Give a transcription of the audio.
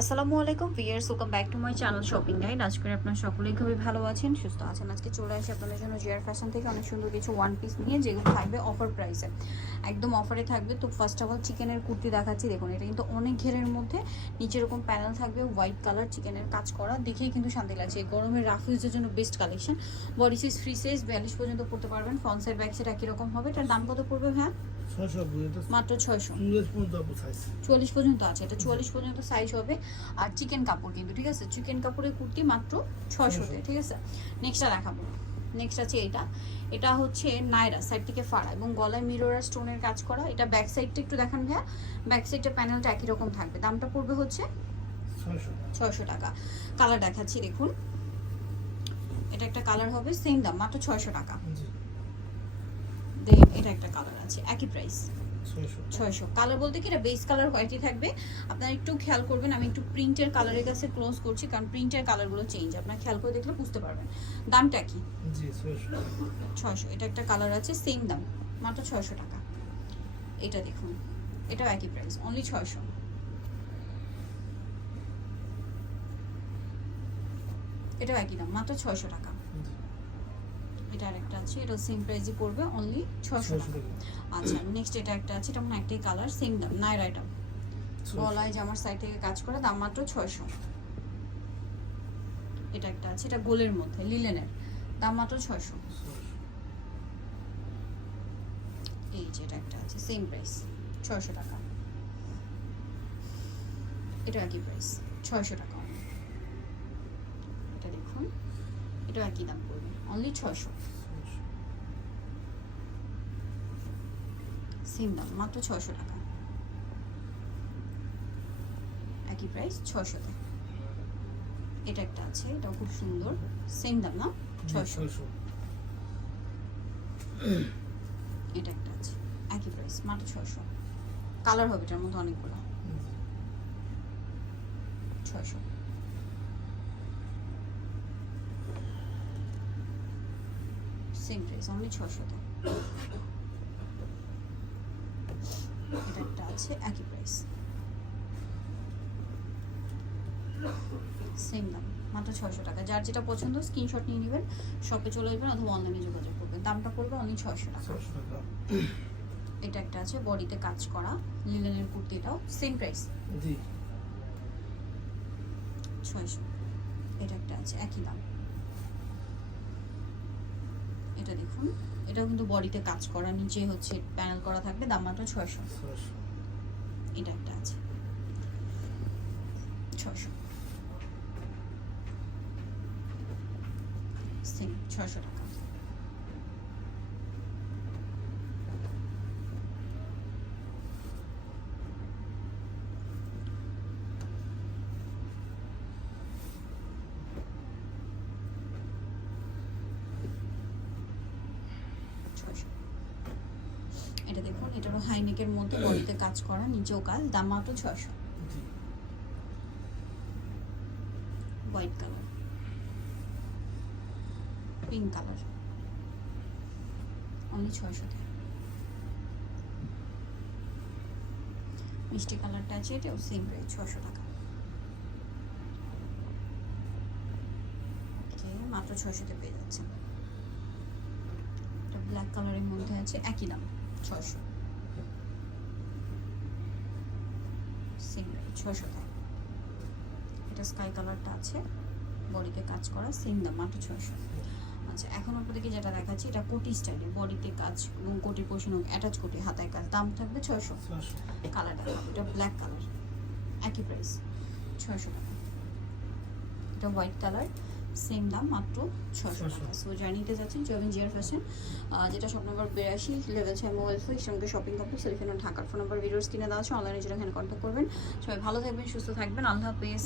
আসসালামু আলাইকুম viewers welcome back to my channel shopping guide আজকে আপনারা সকলেই খুবই ভালো আছেন, সুস্থ আছেন। আজকে চলে আসি আপনাদের জন্য জিয়ার ফ্যাশন থেকে অনেক সুন্দর কিছু ওয়ান পিস নিয়ে, যেগুলো থাকবে অফার প্রাইসে একদম অফারে থাকবে। তো ফার্স্ট অফ অল চিকেনের কুর্তি দেখাচ্ছি। দেখুন, এটা কিন্তু অনেক ঘেরের মধ্যে। নিচে এরকম প্যানেল থাকবে হোয়াইট কালার চিকেনের কাজ করা। দেখেই কিন্তু শান্তি লাগছে। এই গরমের রাফ ইউজের জন্য best collection body size free size বিয়াল্লিশ পর্যন্ত পড়তে পারবেন। ফ্রন্ট সাইড ব্যাক সাইড একই রকম হবে। এটার দাম কত পড়বে হ্যাঁ মাত্র ছয়শো। চুয়াল্লিশ পর্যন্ত আছে। এটা চুয়াল্লিশ পর্যন্ত সাইজ হবে। আর চিকেন কাপড় কিন্তু ঠিক আছে? চিকেন কাপড়ের কুর্তি মাত্র ছয়শোতে ঠিক আছে? নেক্সটটা দেখাবো। নেক্সট আছে এটা। এটা হচ্ছে নাইরা সাইড থেকে ফাড়া এবং গলায় মিরোরা স্টোনের কাজ করা। এটা ব্যাক সাইডটা একটু দেখান ভাইয়া। ব্যাক সাইডটা প্যানেলটা একই রকম থাকবে। দামটা পড়বে হচ্ছে ছয়শো টাকা। কালার দেখাচ্ছি দেখুন। এটা একটা কালার হবে সেম দাম মাত্র ছয়শো টাকা। এটা একটা কালার আছে একই প্রাইস ছয়শো। কালার বলতে কি এটা বেস কালার হোয়াইটই থাকবে। আপনারা একটু খেয়াল করবেন আমি একটু প্রিন্টের কালারের কাছে ক্লোজ করছি কারণ প্রিন্টের কালারগুলো চেঞ্জ আপনারা খেয়াল করে দেখলে বুঝতে পারবেন। দামটা কি? ছয়শো। এটা একটা কালার আছে সেম দাম। মাত্র ছয়শো টাকা। এটা দেখুন। এটাও একই প্রাইস অনলি ছয়শো। এটাও একই দাম মাত্র ছয়শো টাকা। এটা আরেকটা আছে এটা সেম প্রাইসই পড়বে অনলি ছয়শো টাকা। আচ্ছা নেক্সট এটা একটা আছে এটা মনে একটাই কালার সেম দাম নাইরা এটা। ছয়শো। গলায় জামার সাইড থেকে কাজ করে দাম মাত্র ছয়শো। এটা একটা আছে এটা গোলের মধ্যে লিলেনের দাম মাত্র ছয়শো। এই যে এটা একটা আছে সেম প্রাইস ছয়শো টাকা। এটা একই প্রাইস ছয়শো টাকা। এটা দেখুন এটা একই দাম। অনলি ছয়শো। সেম দাম মাত্র ছয়শো টাকা। একই প্রাইস ছয়শোতে। এটা একটা আছে এটাও খুব সুন্দর। সেম দাম না? ছয়শো। এটা একটা আছে একই প্রাইস মাত্র ছয়শো। কালার হবে এটার মধ্যে অনেকগুলো। ছয়শো। সেম প্রাইস অনলি ছশোতে এটা একটা আছে একই প্রাইস সেম দাম মাত্র ছয়শো টাকা। যার যেটা পছন্দ স্ক্রিনশট নিয়ে নেবেন শপে চলে আসবেন অথবা অনলাইনে যোগাযোগ করবেন। দামটা পড়বে অনলি ছয়শো টাকা। এটা একটা আছে বডিতে কাজ করা লিলেনের কুর্তিটাও সেম প্রাইস ছয়শো। এটা একটা আছে একই দাম। এটা দেখুন। এটা কিন্তু বডিতে কাজ করা নিচে হচ্ছে প্যানেল করা থাকবে দাম মাত্র ছয়শো। এটা একটা আছে। ছয়শো। সেম ছয়শো টাকা ছয়শো এটারও হাইনেকের মধ্যে বডিতে কাজ করা নিচেও কাজ দাম মাত্র ছয়শো। White colour pink colour only ছয়শোতে মিষ্টি কালারটা আছে এটাও সেম প্রাইস ছশো টাকা। মাত্র ছয়শোতে পেয়ে যাচ্ছেন। এটা ব্ল্যাক কালারের মধ্যে আছে একই দাম ছয়শো। সেম ছশো টাকা। এটা স্কাই কালারটা আছে বডিতে কাজ করা সেম দাম মাত্র ছয়শো। আচ্ছা এখন আপনাদেরকে যেটা দেখাচ্ছি এটা কোটি স্টাইলে বডিতে কাজ এবং কোটি পোষণ অ্যাটাচ কোটি হাতায় কাজ দাম থাকবে ছয়শো। কালারটা এটা ব্ল্যাক কালার একই প্রাইস ছয়শো টাকা। এটা হোয়াইট কালার সেম দাম মাত্র ছশো 600 টাকা সো জার্নিতে যাচ্ছেন জবিন জিয়ার ফ্যাশন যেটা শপ নম্বর বিরাশি লেভেল ছয় মোবাইল ফোন সঙ্গে শপিং কমপ্লেক্স এখানে ঢাকার ফোন নাম্বার ভিডিওস কিনে দেওয়া আছে অনলাইনে জন্য এখানে কন্ট্যাক্ট করবেন। সবাই ভালো থাকবেন সুস্থ থাকবেন আল্লাহ হাফেজ।